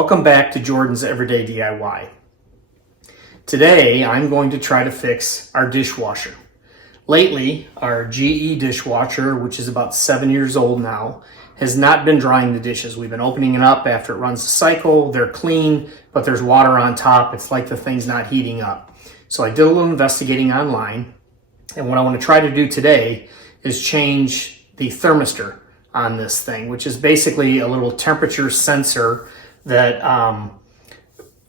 Welcome back to Jordan's Everyday DIY. Today I'm going to try to fix our dishwasher. Lately, our GE dishwasher, which is about 7 years old now, has not been drying the dishes. We've been opening it up after it runs the cycle. They're clean, but there's water on top. It's like the thing's not heating up. So I did a little investigating online, and what I want to try to do today is change the thermistor on this thing, which is basically a little temperature sensor that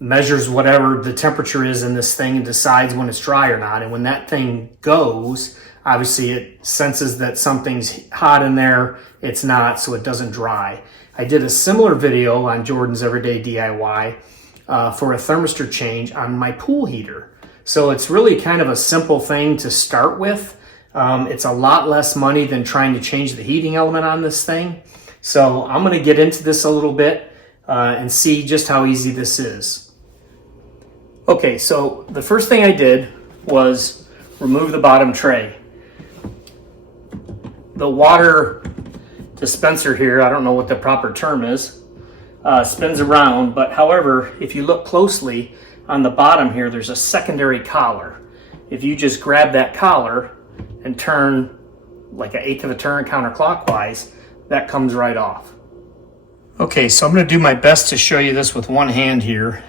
measures whatever the temperature is in this thing and decides when it's dry or not. And when that thing goes, obviously it senses that something's hot in there. It's not, so it doesn't dry. I did a similar video on Jordan's Everyday DIY for a thermistor change on my pool heater. So it's really kind of a simple thing to start with. It's a lot less money than trying to change the heating element on this thing. So I'm going to get into this a little bit and see just how easy this is. Okay, so the first thing I did was remove the bottom tray. The water dispenser here, I don't know what the proper term is, spins around, but however, if you look closely on the bottom here, there's a secondary collar. If you just grab that collar and turn like 1/8 of a turn counterclockwise, that comes right off. Okay, so I'm going to do my best to show you this with one hand here.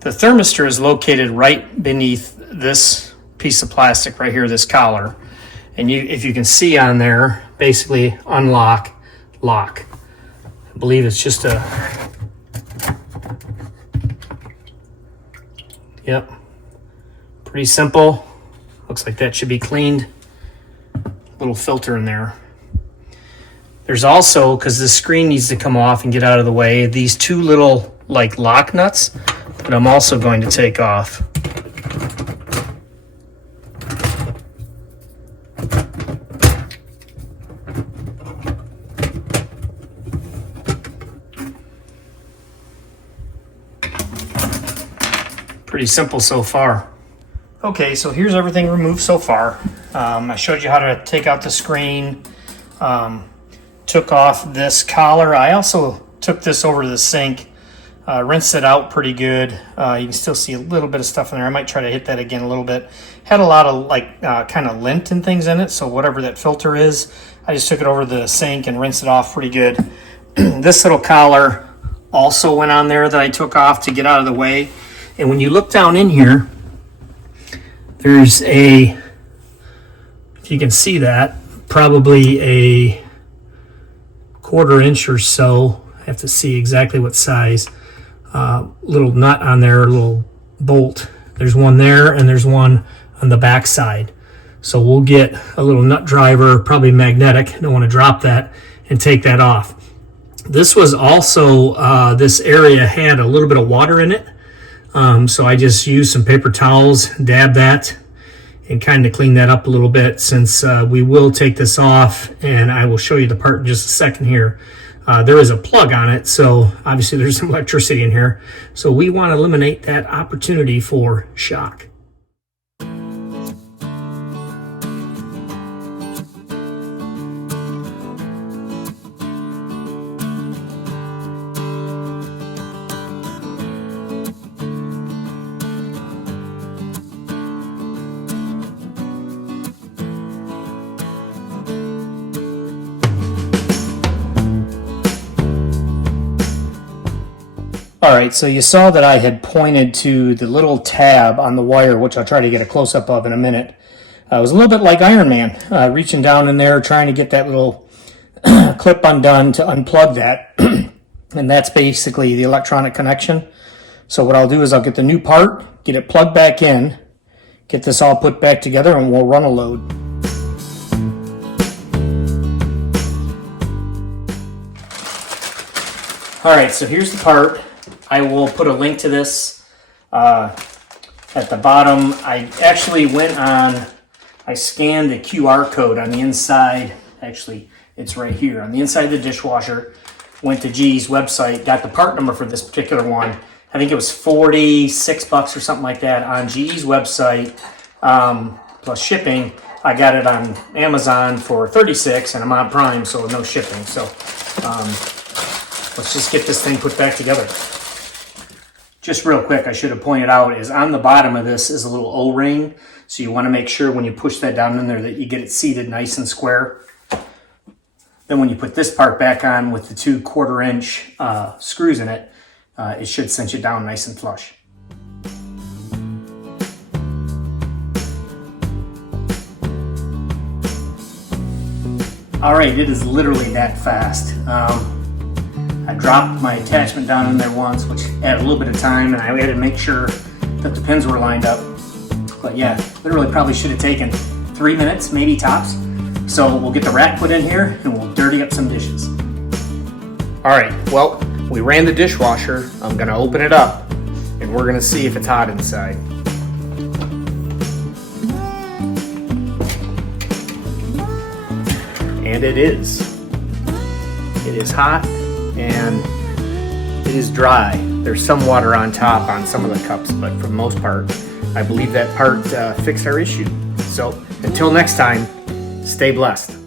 The thermistor is located right beneath this piece of plastic right here, this collar. And if you can see on there, basically unlock, lock. I believe it's just a, yep, pretty simple. Looks like that should be cleaned. Little filter in there. There's also, because the screen needs to come off and get out of the way, these two little like lock nuts that I'm also going to take off. Pretty simple so far. Okay, so here's everything removed so far. I showed you how to take out the screen, took off this collar. I also took this over to the sink, rinsed it out pretty good. You can still see a little bit of stuff in there. I might try to hit that again a little bit. Had a lot of like kind of lint and things in it, so whatever that filter is, I just took it over to the sink and rinsed it off pretty good. This little collar also went on there that I took off to get out of the way. And when you look down in here, there's a, if you can see that, probably a 1/4 inch or so. I have to see exactly what size. Little nut on there, a little bolt. There's one there and there's one on the back side. So we'll get a little nut driver, probably magnetic. Don't want to drop that, and take that off. This was also, this area had a little bit of water in it. So I just used some paper towels, dab that, and kind of clean that up a little bit, since we will take this off, and I will show you the part in just a second here. There is a plug on it, so obviously there's some electricity in here. So we want to eliminate that opportunity for shock. All right, so you saw that I had pointed to the little tab on the wire, which I'll try to get a close-up of in a minute. It was a little bit like Iron Man, reaching down in there, trying to get that little clip undone to unplug that. And that's basically the electronic connection. So what I'll do is I'll get the new part, get it plugged back in, get this all put back together, and we'll run a load. All right, so here's the part. I will put a link to this at the bottom. I actually I scanned the QR code on the inside. Actually, it's right here. On the inside of the dishwasher, went to GE's website, got the part number for this particular one. I think it was $46 or something like that on GE's website, plus shipping. I got it on Amazon for $36, and I'm on Prime, so no shipping. So let's just get this thing put back together. Just real quick, I should have pointed out is on the bottom of this is a little O-ring. So you want to make sure when you push that down in there that you get it seated nice and square. Then when you put this part back on with the 2¼ inch screws in it, it should cinch it down nice and flush. All right, it is literally that fast. I dropped my attachment down in there once, which added a little bit of time, and I had to make sure that the pins were lined up. But yeah, literally probably should have taken 3 minutes, maybe tops. So we'll get the rack put in here and we'll dirty up some dishes. All right, well, we ran the dishwasher. I'm gonna open it up and we're gonna see if it's hot inside. And it is. It is hot and it is dry. There's some water on top on some of the cups, but for the most part, I believe that part fixed our issue. So until next time, stay blessed.